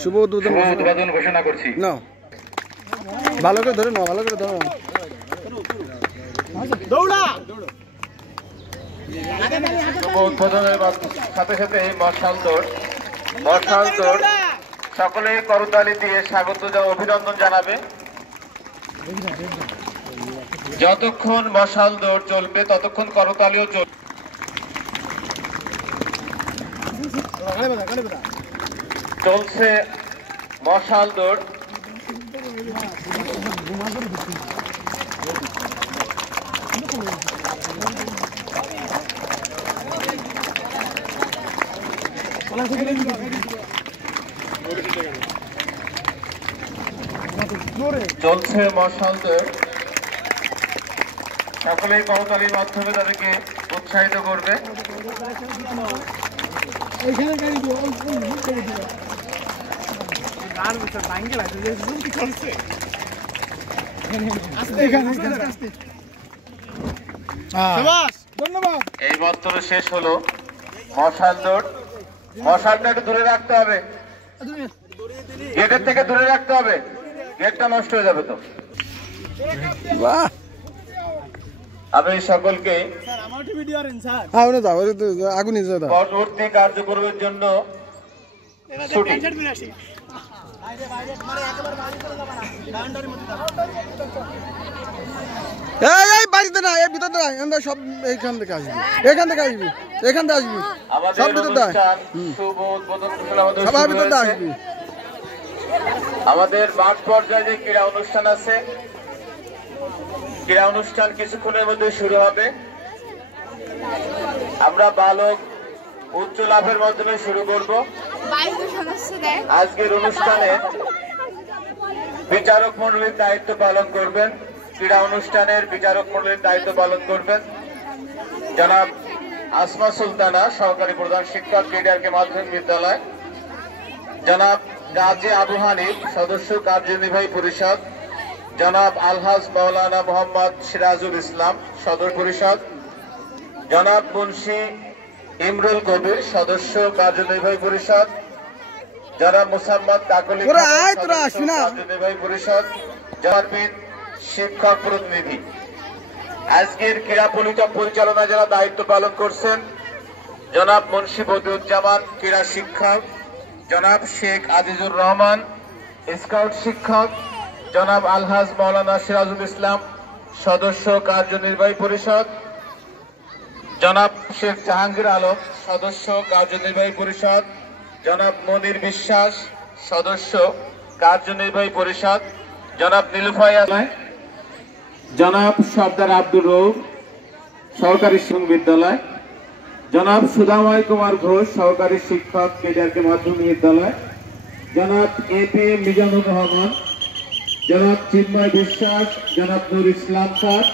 শুভ উদ্বোধন ঘোষণা করছি। না ভালো করে ধরে নাও, ভালো করে ধরো। দৌড়া শুভ উদ্বোধনের সাথে সাথে মশাল দৌড় সকলে করতালি দিয়ে স্বাগত অভিনন্দন জানাবে। যতক্ষণ মশাল দৌড় চলবে ততক্ষণ করতালিও চলবে। চলছে মশাল দৌড়। চলছে মশাল দৌড়, সকলেই করতালির মাধ্যমে তাদেরকে উৎসাহিত করবে। এই মাত্র শেষ হলো মশাল দৌড়। মশালটা একটু দূরে রাখতে হবে, গেটের থেকে দূরে রাখতে হবে, গেটটা নষ্ট হয়ে যাবে তো। আমি সকলকে পরবর্তী কার্যক্রমের জন্য ছুটি। বাড়িতে না, এর ভিতরে না, আমরা সব এইখান থেকে আসবি, এখান থেকে আসবি, এখান থেকে আসবি, সব ভিতরে সবার ভিতরে আসবি। আমাদের মাঠ পর্যায়ে যে ক্রীড়া অনুষ্ঠান আছে, ক্রীড়া অনুষ্ঠান কিছুক্ষণের মধ্যে শুরু হবে। আমরা বালক উচ্চ লাভের মাধ্যমে শুরু করব। আজকের অনুষ্ঠানে বিচারক মণ্ডলীর দায়িত্ব পালন করবেন, ক্রীড়া অনুষ্ঠানের বিচারক মণ্ডলীর দায়িত্ব পালন করবেন জনাব আসমা সুলতানা, সহকারী প্রধান শিক্ষক, ক্রীড়াকে মাধ্যমিক বিদ্যালয়। জনাব গাজী আবু হানিফ, সদস্য কার্যনির্বাহী পরিষদ। জনাব আলহাজ মাওলানা মোহাম্মদ সিরাজুল ইসলাম, সদর পরিষদ। জনাব মুন্সি ইমরুল কবির, সদস্য কার্যনির্বাহী পরিষদ। জনাব মুসাম্মদ কাকলি, কার্যনির্বাহী পরিষদ। জনাব শিক্ষক প্রতিনিধি। আজকের ক্রীড়া পরিচালনা যারা দায়িত্ব পালন করছেন জনাব মুন্সি বদিউজ্জামান, ক্রীড়া শিক্ষক। জনাব শেখ আজিজুর রহমান, স্কাউট শিক্ষক। জনাব আলহাজ মাওলানা সিরাজুল ইসলাম, সদস্য কার্যনির্বাহী পরিষদ। জনাব শেখ জাহাঙ্গীর আলম, সদস্য কার্যনির্বাহী পরিষদ। জনাব মনির বিশ্বাস, সদস্য কার্যনির্বাহী পরিষদ। জনাব নীলুফাই, জনাব সর্দার আব্দুর রউফ, সহকারী শিক্ষক বিদ্যালয়। জনাব সুধাময় কুমার ঘোষ, সহকারী শিক্ষক, কেডিআরকে মাধ্যমিক বিদ্যালয়। জনাব এপিএম মিজানুর রহমান, জনাব চিন্ময় বিশ্বাস, জনাব নুর ইসলাম স্যার,